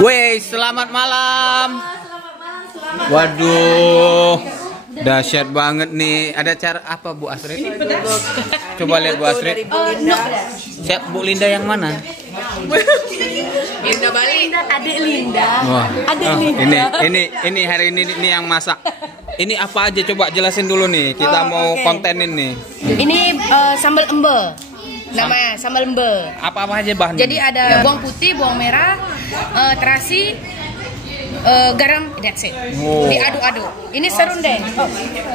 Weh, selamat malam. Waduh, dahsyat banget nih. Ada cara apa Bu Astrid? Coba lihat Bu Astrid. Siap Bu Linda yang mana? Linda Bali. Adik Linda. Wah. Adik Linda. Ini hari ini yang masak. Ini apa aja coba jelasin dulu nih. Kita mau kontenin nih. Ini sambal embe. Namanya sambal embe. Apa aja bahannya? Jadi ada bawang putih, bawang merah, terasi, garam, that's it. Oh. Diaduk-aduk. Ini serundeng.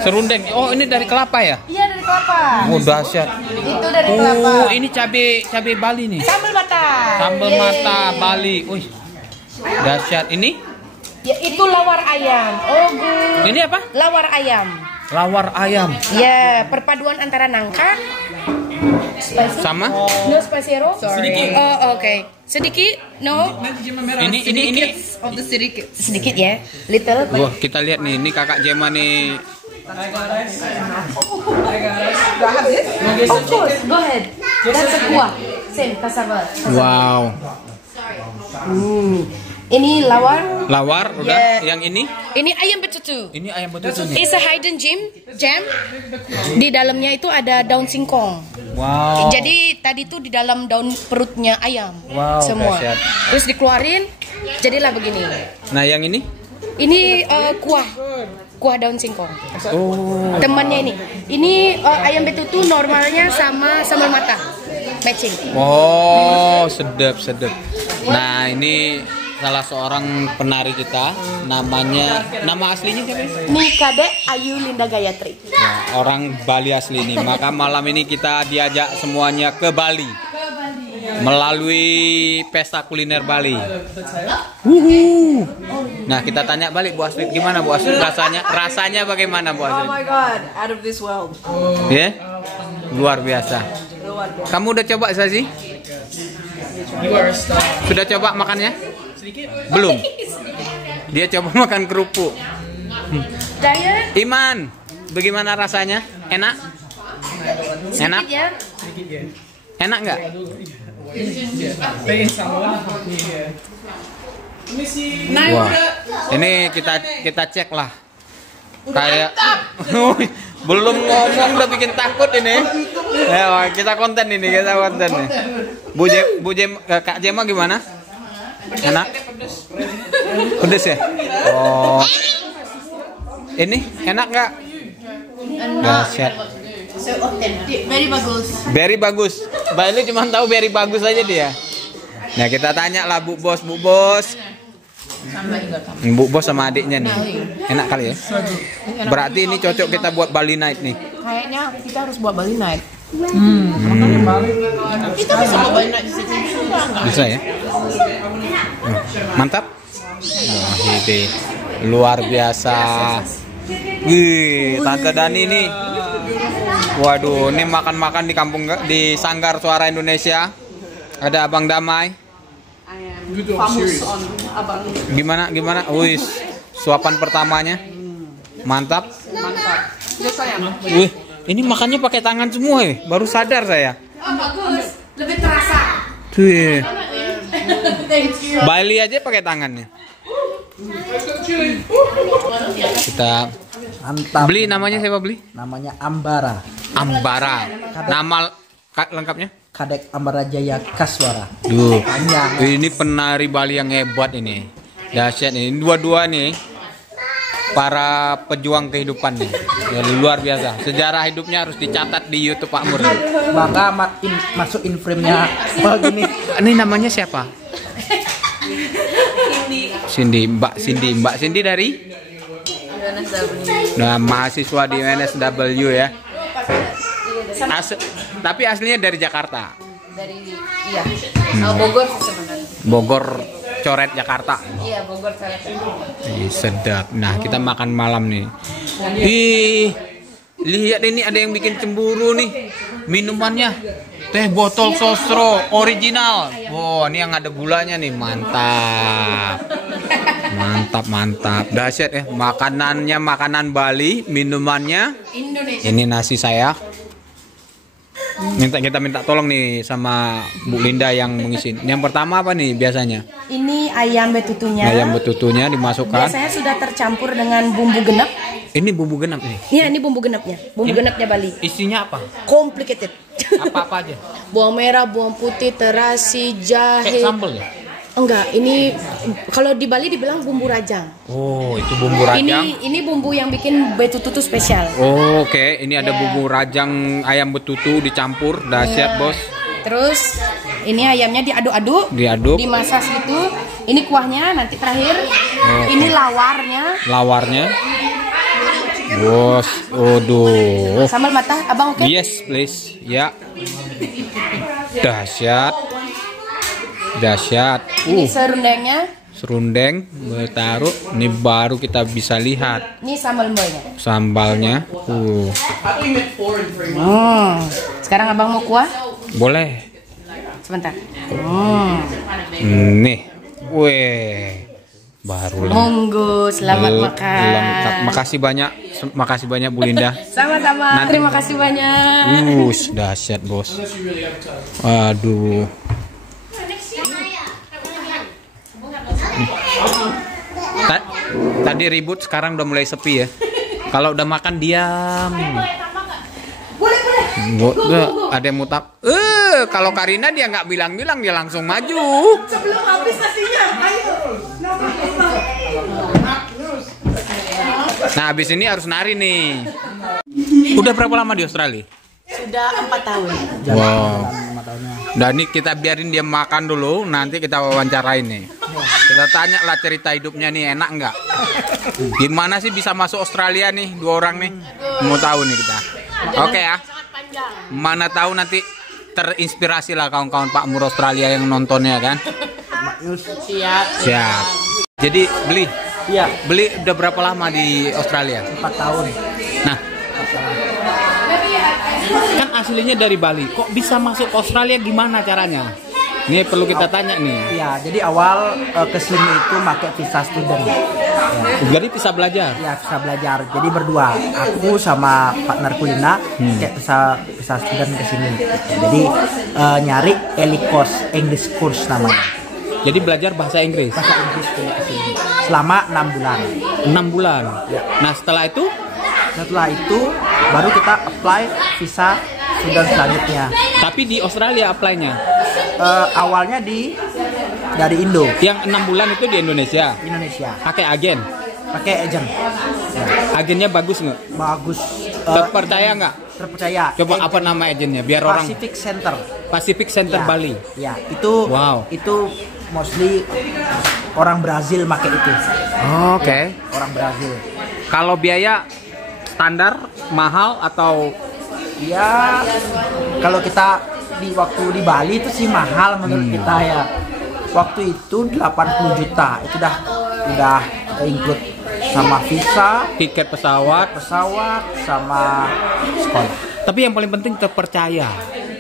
Serundeng. Oh, ini dari kelapa ya? Iya, dari kelapa. Oh, dahsyat. Itu dari kelapa. Oh, ini cabai Bali nih. Sambal mata. Sambal mata Bali. Wih. Dahsyat. Ini? Ya, itu lawar ayam. Oh, good. Ini apa? Lawar ayam. Lawar ayam. Ya, perpaduan antara nangka spicy Sama? no spacero. Sorry. Oh, okay. Sedikit? No. Ini. Of the sedikit. Sedikit ya. Little. Wah, kita lihat nih, ini kakak Jema nih. Of course, go ahead. That's a kuah. Same, cassava. Wow. Ini lawar. Lawar udah. Yeah. Yang ini? Ini ayam betutu. Ini ayam betutu nih. It's a hidden jam. Di dalamnya itu ada daun singkong. Wow. Jadi tadi tuh di dalam daun perutnya ayam. Wow, semua. dahsyat. Terus dikeluarin, jadilah begini. Nah, yang ini? Ini kuah daun singkong. Oh. Temannya ini. Ini ayam betutu normalnya sama sambal mata. Matching. Oh, sedap. Nah, ini salah seorang penari kita, nama aslinya siapa? Ini Kadek Ayu Linda Gayatri. Nah, orang Bali asli nih. Maka malam ini kita diajak semuanya ke Bali melalui pesta kuliner Bali. Nah, kita tanya balik Bu Astrid, gimana Bu Astrid rasanya bagaimana Bu Astrid? Oh my god, out of this world. Ya, luar biasa. Kamu udah coba Sasi? Sudah coba makannya? Belum. Dia coba makan kerupuk. Diet. Iman, bagaimana rasanya? Enak? Enak? Sedikit ya. Enak nggak? Wah, ini kita cek lah. Kayak belum ngomong udah bikin takut ini. Ya, kita konten nih. Kak Jema gimana? Enak? Pedes ya? Oh. Ini enak nggak? Dahsyat. So authentic. Very bagus. Berry bagus. Bali cuma tahu berry bagus aja dia. Nah, kita tanya lah Bu Bos. Bu Bos sama adiknya nih. Enak kali ya? Berarti ini cocok kita buat Bali Night nih. Kayaknya kita harus buat Bali Night. Kita bisa bawa banyak di sini. Bisa ya? Mantap. Wah, ini luar biasa. Wih, Tante Dani nih. Waduh, ini makan-makan di kampung di Sanggar Suara Indonesia. Ada Abang Damai. Famous on abang. Gimana? Wih, suapan pertamanya. Mantap. Ya sayang. Wih, ini makannya pakai tangan semua ya. Baru sadar saya. Oh, bagus. Lebih terasa. Tuh. Thank you. Bali aja pakai tangannya. Kita beli, namanya siapa beli? Namanya Ambara. Ambara. Nama lengkapnya? Kadek Ambara Jaya Kaswara. Duh. Panjang. Ini penari Bali yang hebat ini. Dahsyat ini. Dua-dua nih para pejuang kehidupan nih. Ya, luar biasa. Sejarah hidupnya harus dicatat di YouTube Pak Mur. Bangga masukin frame-nya begini. Ini namanya siapa? Mbak Cindy dari? Nah, mahasiswa di UNSW ya. Tapi aslinya dari Jakarta. Bogor sebenarnya. Bogor coret Jakarta. Iya, Bogor coret. Sedap. Nah, kita makan malam nih. Ih, lihat ini ada yang bikin cemburu nih. Minumannya teh botol sosro original. Wow, ini yang ada gulanya nih. Mantap. Dahsyat ya. Makanannya makanan Bali, minumannya Indonesia. ini nasi saya. Kita minta tolong nih sama Bu Linda yang mengisi. Yang pertama apa nih biasanya? Ini ayam betutunya. Ayam betutunya dimasukkan. Biasanya sudah tercampur dengan bumbu genep. Ini bumbu genep nih. Iya, ini bumbu genepnya. Bumbu genepnya Bali. Isinya apa? Complicated. Apa aja? Bawang merah, bawang putih, terasi, jahe. Kayak sambal ya? Enggak, ini kalau di Bali dibilang bumbu rajang. Oh, itu bumbu rajang. Ini bumbu yang bikin betutu tuh spesial. Oh, oke. Ini ada bumbu rajang ayam betutu dicampur, dahsyat bos. Terus ini ayamnya diaduk-aduk, Diaduk. dimasak gitu. Ini kuahnya nanti terakhir. Ini Lawarnya. Bos, aduh. Sambal matah, abang oke? Yes, please. Ya. Dahsyat. Ini serundengnya. Serundeng bertaruh. Ini baru kita bisa lihat Ini sambalnya. sambalnya. Sekarang abang mau kuah? Boleh. Sebentar. Nih. Weh. Baru Monggo, selamat makan. lengkap. Makasih banyak Bu Linda. Sama-sama. Terima kasih banyak. Dahsyat bos. Aduh. Tadi ribut, sekarang udah mulai sepi ya. Kalau udah makan diam. Ada yang mutak. Kalau Karina dia nggak bilang-bilang, dia langsung maju. Sebelum habis nasinya, ayo. Nah, habis ini harus nari nih. Udah berapa lama di Australia? Sudah 4 tahun. Wow. Dan ini kita biarin dia makan dulu, nanti kita wawancarain nih. Kita tanya lah cerita hidupnya nih, enak nggak? Gimana sih bisa masuk Australia nih, 2 orang nih? Mau tahu nih kita. Oke ya. Mana tahu nanti terinspirasi lah kawan-kawan Pak Mur Australia yang nontonnya kan? Siap. Jadi beli udah berapa lama di Australia? 4 tahun. Nah, kan aslinya dari Bali, kok bisa masuk ke Australia, gimana caranya? Ini perlu kita tanya nih. Iya, jadi awal ke sini itu pakai visa student. Ya. Jadi bisa belajar. Ya, bisa belajar. Jadi berdua, aku sama partnerku Lina kayak bisa student ke sini. Jadi nyari early course, English course namanya. Jadi belajar bahasa Inggris. Bahasa Inggris ke sini selama 6 bulan. 6 bulan. Ya. Nah, setelah itu baru kita apply visa student selanjutnya. tapi di Australia apply-nya. Awalnya dari Indo. Yang 6 bulan itu di Indonesia. Pakai agen. Pakai agent. Ya. Agennya bagus nggak? Bagus. Terpercaya nggak? Terpercaya. Coba apa nama agennya biar orang. Pacific Center ya, Bali. Ya, itu mostly orang Brazil pakai itu. Oh, oke. Ya, orang Brazil. Kalau biaya standar mahal atau ya kalau kita waktu di Bali itu sih mahal menurut kita ya. Waktu itu 80 juta itu udah include sama visa, tiket pesawat sama sekolah. Tapi yang paling penting terpercaya.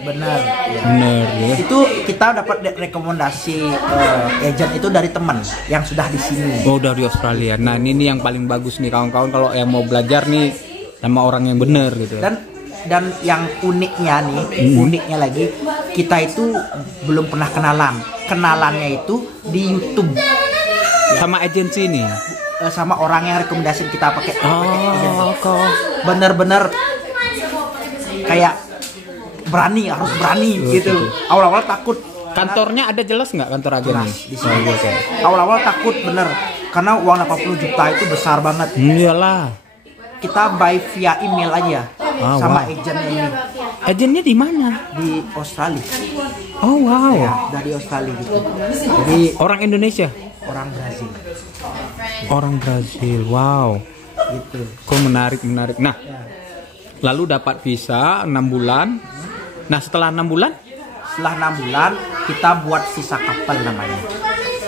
Bener ya. Itu kita dapat rekomendasi agent itu dari teman yang sudah di sini. Oh, dari Australia. Nah, ini yang paling bagus nih kawan-kawan kalau yang mau belajar nih sama orang yang bener gitu. Dan yang uniknya lagi kita itu belum pernah kenalan. Kenalannya itu di YouTube. Sama agensi ini. Sama orang yang rekomendasi kita pakai. Kok bener-bener kayak harus berani gitu. Awal-awal takut. Kantornya ada jelas nggak kantor agennya? Di sini. Awal-awal takut bener karena uang 80 juta itu besar banget. Iyalah. Kita buy via email aja sama agent ini. Agennya di mana? Di Australia. Oh wow. Ya, dari Australia gitu. Jadi orang Indonesia? Orang Brazil. Orang Brazil. Wow. Gitu. Kok menarik. Nah, lalu dapat visa 6 bulan. Nah, setelah 6 bulan? Setelah 6 bulan kita buat visa couple namanya.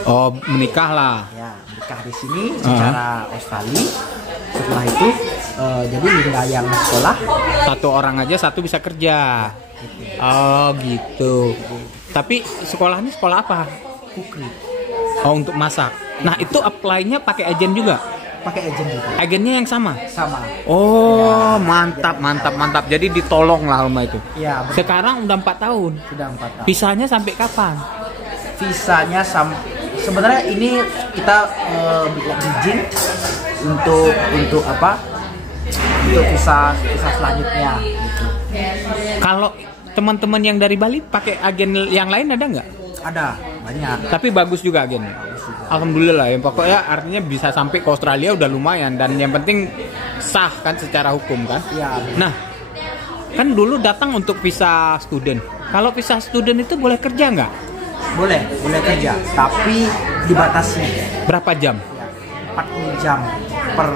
Oh, menikah lah. Ya, menikah di sini secara Australia. Setelah itu jadi Linda yang sekolah. Satu orang aja satu bisa kerja. Oh gitu. Tapi sekolahnya sekolah apa? Kukri. Oh, untuk masak. Nah, itu apply-nya pakai agen juga? pakai agen juga. Agennya yang sama. Sama. Oh, mantap. Jadi ditolong lah sama itu. Iya. betul. Sekarang udah 4 tahun. Sudah 4 tahun. Visanya sampai kapan? Visanya sebenarnya ini kita bridging untuk apa? Untuk visa selanjutnya. Gitu. Kalau teman-teman yang dari Bali pakai agen yang lain ada nggak? Ada banyak. Tapi bagus juga agennya. Alhamdulillah ya, pokoknya artinya bisa sampai ke Australia udah lumayan, dan yang penting sah kan secara hukum kan. Iya. Nah, kan dulu datang untuk visa student. Kalau visa student itu boleh kerja nggak? Boleh kerja, tapi dibatasi. Berapa jam? 40 jam per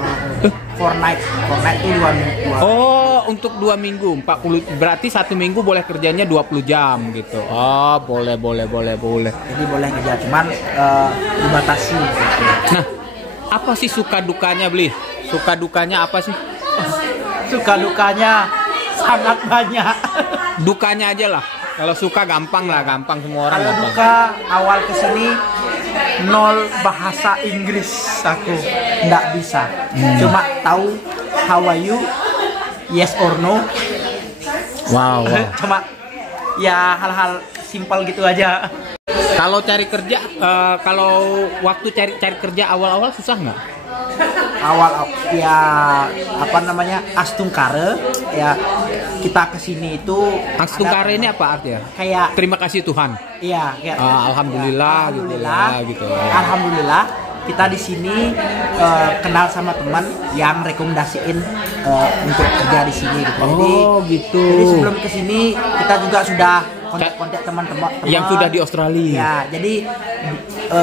fortnight. Fortnight itu 2 minggu. Oh, untuk 2 minggu 40, berarti 1 minggu boleh kerjanya 20 jam gitu. Oh, boleh. Jadi boleh kerja, cuman dibatasi gitu. Nah, apa sih suka dukanya beli? Suka dukanya apa sih? Suka dukanya sangat banyak. Dukanya aja lah. Kalau suka gampang semua orang. Kalau gampang. duka awal kesini 0 bahasa Inggris aku nggak bisa. Cuma tahu how are you, yes or no. Wow. Cuma ya hal-hal simpel gitu aja. Kalau cari kerja, kalau waktu cari kerja awal-awal susah nggak? Awal ya apa namanya astungkare ya, kita kesini itu Astungkare ini apa artinya? kayak Terima kasih Tuhan. iya kayak Alhamdulillah gitu. Alhamdulillah kita di sini kenal sama teman yang rekomendasiin untuk kerja di sini gitu. Gitu. Jadi sebelum kesini kita juga sudah kontak teman-teman Yang sudah di Australia. ya, jadi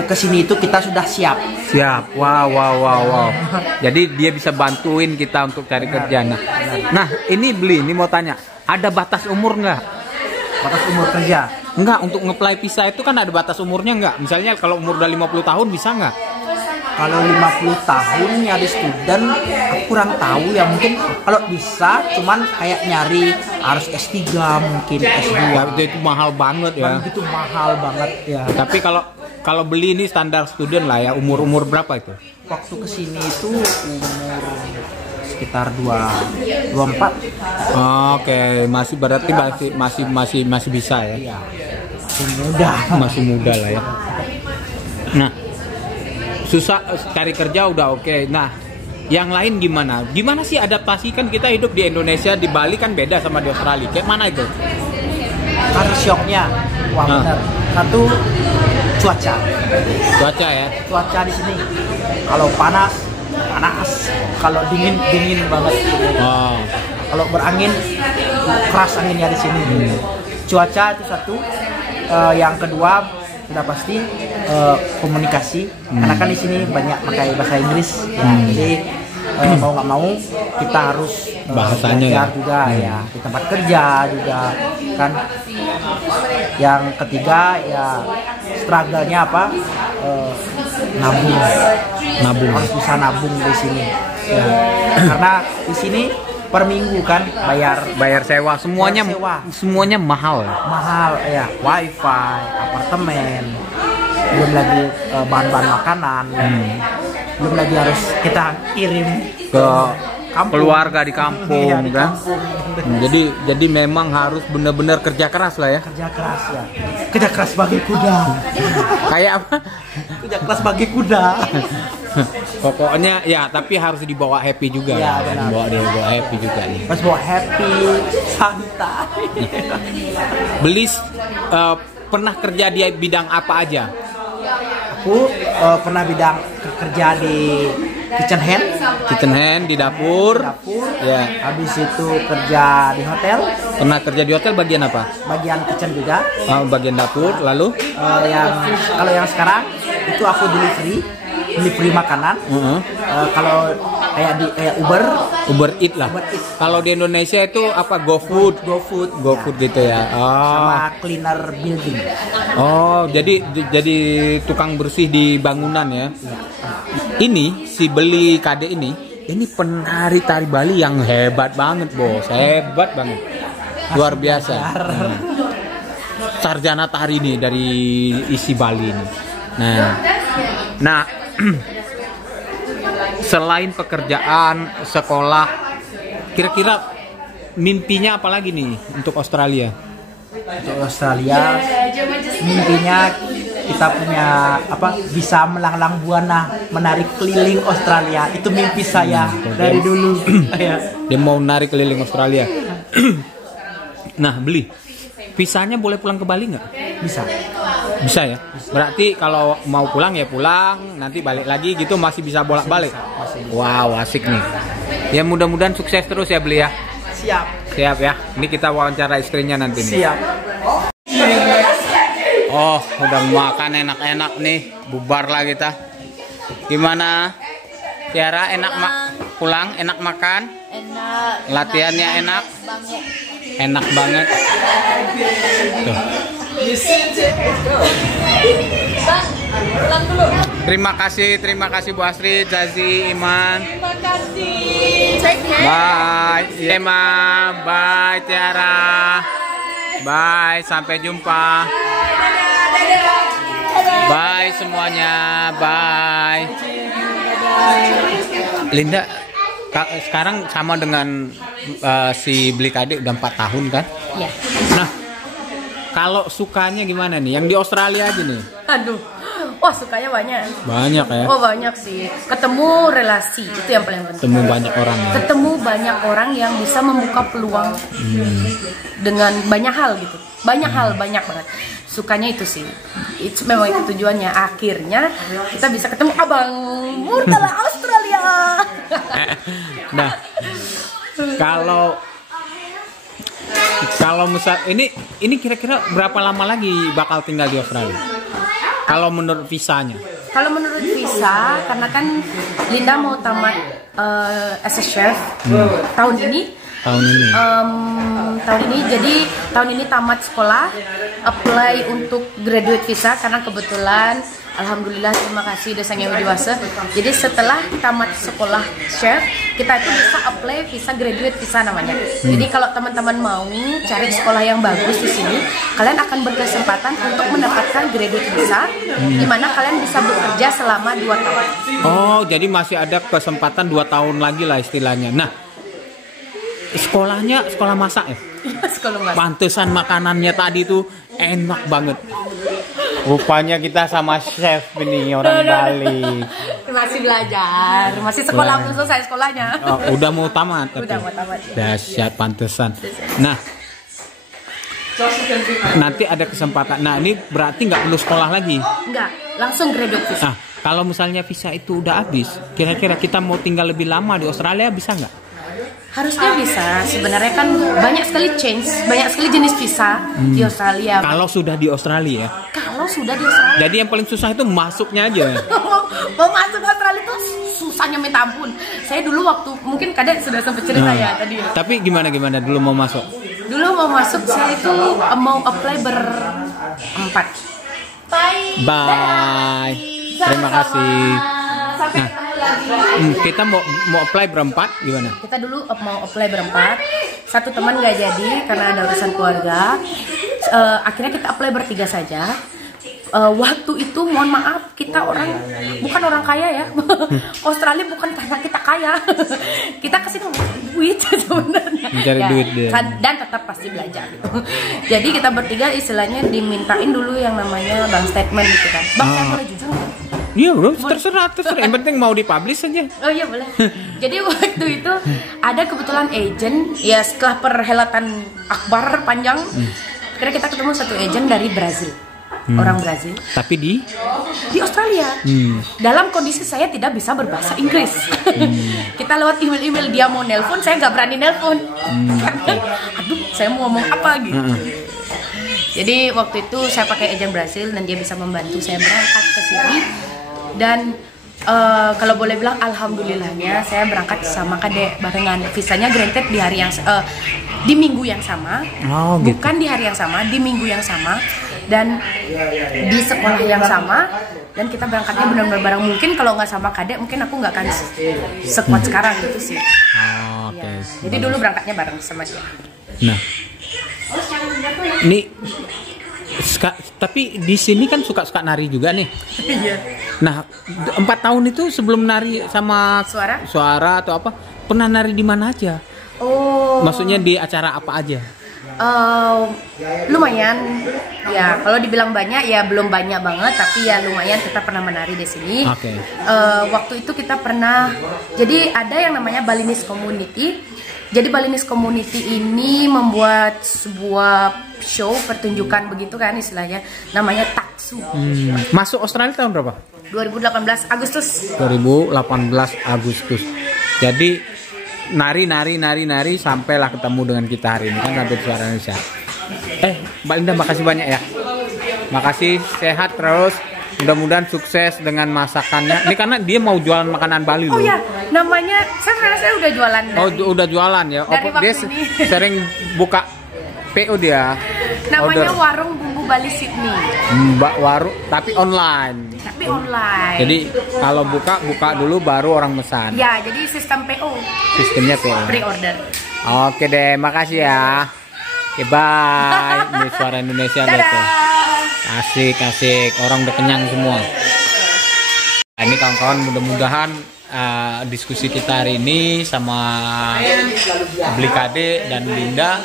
kesini itu kita sudah siap. Siap. Wow. Jadi dia bisa bantuin kita untuk cari kerja. Nah, ini mau tanya, ada batas umur nggak? Batas umur kerja Nggak, untuk nge-apply visa itu kan ada batas umurnya nggak? Misalnya kalau umur udah 50 tahun bisa nggak? kalau 50 tahun nyari student aku kurang tahu ya, mungkin kalau bisa cuman kayak nyari harus S3 mungkin S2 Ya, itu mahal banget ya. itu mahal banget ya. Tapi kalau beli ini standar student lah ya, umur berapa itu? Waktu kesini itu umur sekitar 24. Oke, masih berarti masih bisa ya. Iya. Masih muda lah ya. Nah, susah cari kerja udah oke. Nah, yang lain gimana? Gimana sih adaptasi, kan kita hidup di Indonesia, di Bali kan beda sama di Australia. Kayak mana itu? Karena shocknya, wah benar. Satu cuaca Ya. Cuaca di sini kalau panas, kalau dingin banget. Oh. Kalau berangin keras anginnya di sini. Cuaca itu satu. Yang kedua sudah pasti komunikasi, karena kan di sini banyak pakai bahasa Inggris. Jadi mau nggak mau kita harus bahasanya belajar juga ya di tempat kerja juga kan. Yang ketiga ya struggle-nya apa? Nabung. Harus bisa nabung di sini. Ya. Karena di sini per minggu kan bayar sewa, semuanya mahal. Mahal ya, wifi, apartemen, belum lagi bahan-bahan makanan, belum lagi harus kita kirim ke kampung. Keluarga di kampung Iya, di kan. kampung. Jadi memang harus benar-benar kerja keras lah ya. Kerja keras bagi kuda. Kayak apa? Kerja keras bagi kuda. Pokoknya ya, tapi harus dibawa happy juga Ya, kan. benar. Dibawa happy juga nih. Pas bawa happy, santai. Belis pernah kerja di bidang apa aja? Aku pernah bidang kerja di kitchen hand Di dapur. Ya. Habis itu kerja di hotel, Pernah kerja di hotel bagian apa? bagian kitchen juga. Bagian dapur. Lalu? Kalau yang sekarang itu aku delivery makanan. Kalau kayak Uber Eats lah. Uber Eats. Kalau di Indonesia itu apa? GoFood gitu ya. Sama cleaner building. Oh, jadi tukang bersih di bangunan ya. Ini si Beli Kade ini penari tari Bali yang hebat banget, Bos. Hebat banget. Luar biasa. Sarjana tari nih dari isi Bali ini. Nah, selain pekerjaan, sekolah, kira-kira mimpinya apa lagi nih untuk Australia? Untuk Australia mimpinya kita punya bisa melanglang buana menarik keliling Australia, itu mimpi saya dari dulu. Dia mau narik keliling Australia. Nah, beli visanya boleh pulang ke Bali nggak? Bisa ya. Berarti kalau mau pulang ya pulang, nanti balik lagi gitu masih bisa bolak-balik. Wow, asik nih. Ya mudah-mudahan sukses terus ya beli ya. Siap ya. Ini kita wawancara istrinya nanti nih. Siap. Oh, udah makan enak-enak nih. Bubar lah kita. Gimana? Tiara, enak pulang, enak makan? Enak. Latihannya enak? Enak banget. Tuh. Terima kasih Bu Astrid, Zazi, Iman. Terima kasih. Take care. Bye, Emma. Bye, Tiara. Bye, sampai jumpa. Bye semuanya. Bye. Linda, sekarang sama dengan si Beli Kade udah 4 tahun kan? Iya. Nah, kalau sukanya gimana nih? Yang di Australia aja nih? Aduh, wah sukanya banyak. Banyak ya? Oh banyak sih. Ketemu relasi itu yang paling penting. Ketemu banyak orang ya? Ketemu banyak orang yang bisa membuka peluang dengan banyak hal gitu. Banyak hal, banyak banget. Sukanya itu sih. Itu memang itu tujuannya. Akhirnya kita bisa ketemu Abang Murtala Australia. Nah, kalau misal ini kira-kira berapa lama lagi bakal tinggal di Australia? Kalau menurut visanya? Kalau menurut visa, karena kan Linda mau tamat as a chef tahun ini. Jadi tahun ini tamat sekolah, apply untuk graduate visa karena kebetulan alhamdulillah terima kasih udah sangat dewasa. Jadi setelah tamat sekolah chef, kita itu bisa apply visa graduate visa namanya. Jadi kalau teman-teman mau cari sekolah yang bagus di sini, kalian akan berkesempatan untuk mendapatkan graduate visa di mana kalian bisa bekerja selama 2 tahun. Oh, jadi masih ada kesempatan 2 tahun lagi lah istilahnya. Nah, sekolahnya sekolah masak ya? Sekolah masak. Pantesan makanannya tadi tuh enak banget. Rupanya kita sama chef ini orang Bali. Masih belajar, masih sekolah belum selesai sekolahnya. Oh, udah mau tamat. Udah mau tamat. Dahsyat, pantesan. Nah, nanti ada kesempatan. Nah, ini berarti nggak perlu sekolah lagi? Nggak, langsung graduate visa. Nah, kalau misalnya visa itu udah habis, kira-kira kita mau tinggal lebih lama di Australia bisa nggak? Harusnya bisa. Sebenarnya kan banyak sekali banyak sekali jenis visa di Australia. Kalau sudah di Australia? Kalau sudah di Australia. Jadi yang paling susah itu masuknya aja. Mau masuk Australia itu susahnya minta ampun. Saya dulu waktu mungkin kadang sudah sempat cerita ya tadi. Tapi gimana dulu mau masuk? Dulu mau masuk saya itu mau apply ber-4. Bye. Terima kasih. Nah, kita mau apply berempat gimana? Kita dulu mau apply berempat. Satu teman nggak jadi karena ada urusan keluarga. Akhirnya kita apply bertiga saja. Waktu itu mohon maaf kita bukan orang kaya ya. Australia bukan karena kita kaya. Kita kesini duit sebenarnya. Mencari duit dia. Dan tetap pasti belajar gitu. Jadi kita bertiga istilahnya dimintain dulu yang namanya bank statement gitu kan. Bang saya boleh jujur nggak? Iya, terserah. Yang penting mau dipublish aja. Oh iya boleh. Jadi waktu itu ada kebetulan agent ya setelah perhelatan akbar panjang, akhirnya kita ketemu satu agent dari Brazil. Orang Brazil. Tapi di Australia. Dalam kondisi saya tidak bisa berbahasa Inggris. Kita lewat email dia mau nelpon, saya nggak berani nelpon. Aduh, saya mau ngomong apa gitu. Jadi waktu itu saya pakai agent Brazil dan dia bisa membantu saya berangkat ke sini. Dan kalau boleh bilang alhamdulillahnya saya berangkat sama Kade barengan. Visanya granted di hari yang di minggu yang sama. Oh, gitu. Bukan di hari yang sama, di minggu yang sama dan di sekolah yang sama. Dan kita berangkatnya benar-benar bareng. Mungkin kalau nggak sama Kade mungkin aku nggak akan sekuat sekarang gitu sih. Oh, okay. Ya. Jadi dulu berangkatnya bareng sama dia. Nah, ini Tapi di sini kan suka nari juga nih. Iya. Nah, 4 tahun itu sebelum nari sama suara atau apa, pernah nari di mana aja? Oh. Maksudnya di acara apa aja? Lumayan. Ya, kalau dibilang banyak ya belum banyak banget, tapi ya lumayan kita pernah menari di sini. Oke. Waktu itu kita pernah, jadi ada yang namanya Balinese Community. Jadi Balinese Community ini membuat sebuah show pertunjukan begitu kan istilahnya, namanya Taksu. Masuk Australia tahun berapa? 2018 Agustus. 2018 Agustus. Jadi nari sampailah ketemu dengan kita hari ini kan, sampai Suara Indonesia. Mbak Linda, makasih banyak ya. Makasih, sehat terus. Mudah-mudahan sukses dengan masakannya. Ini karena dia mau jualan makanan Bali loh. Oh ya, namanya saya udah jualan. Udah jualan ya. Dia sering buka PO dia. Namanya Warung Bumbu Bali Sydney. Mbak warung tapi online. Jadi kalau buka dulu baru orang pesan. Ya, jadi sistem PO. Sistemnya PO. Pre-order. Oke deh, makasih ya. Oke, bye. Ini Suara Indonesia deh tuh. Asik, orang udah kenyang semua. Nah, ini kawan-kawan, mudah-mudahan diskusi kita hari ini sama Blikade dan Linda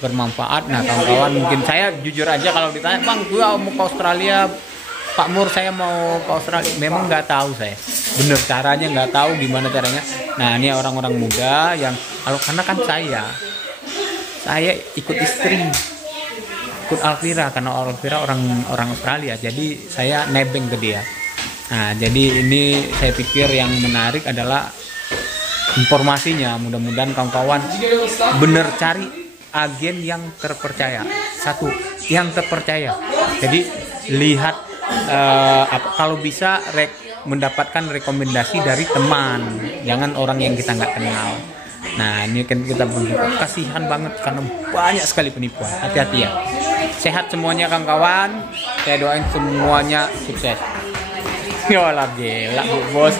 bermanfaat. Nah kawan-kawan, mungkin saya jujur aja kalau ditanya, Bang, gue mau ke Australia, Pak Mur, saya mau ke Australia, memang nggak tahu saya. Bener caranya, nggak tahu gimana caranya. Nah ini orang-orang muda yang, karena kan saya ikut istri, ikut Alvira, karena Alvira orang Australia, jadi saya nebeng ke dia. Nah jadi ini saya pikir yang menarik adalah informasinya. Mudah-mudahan kawan-kawan bener cari agen yang terpercaya. Satu, yang terpercaya. Jadi lihat kalau bisa mendapatkan rekomendasi dari teman, jangan orang yang kita nggak kenal. Nah ini kan kita kasihan banget karena banyak sekali penipuan. Hati-hati ya. Sehat semuanya kawan-kawan. Saya doain semuanya sukses. Yolah gila Bu Bos.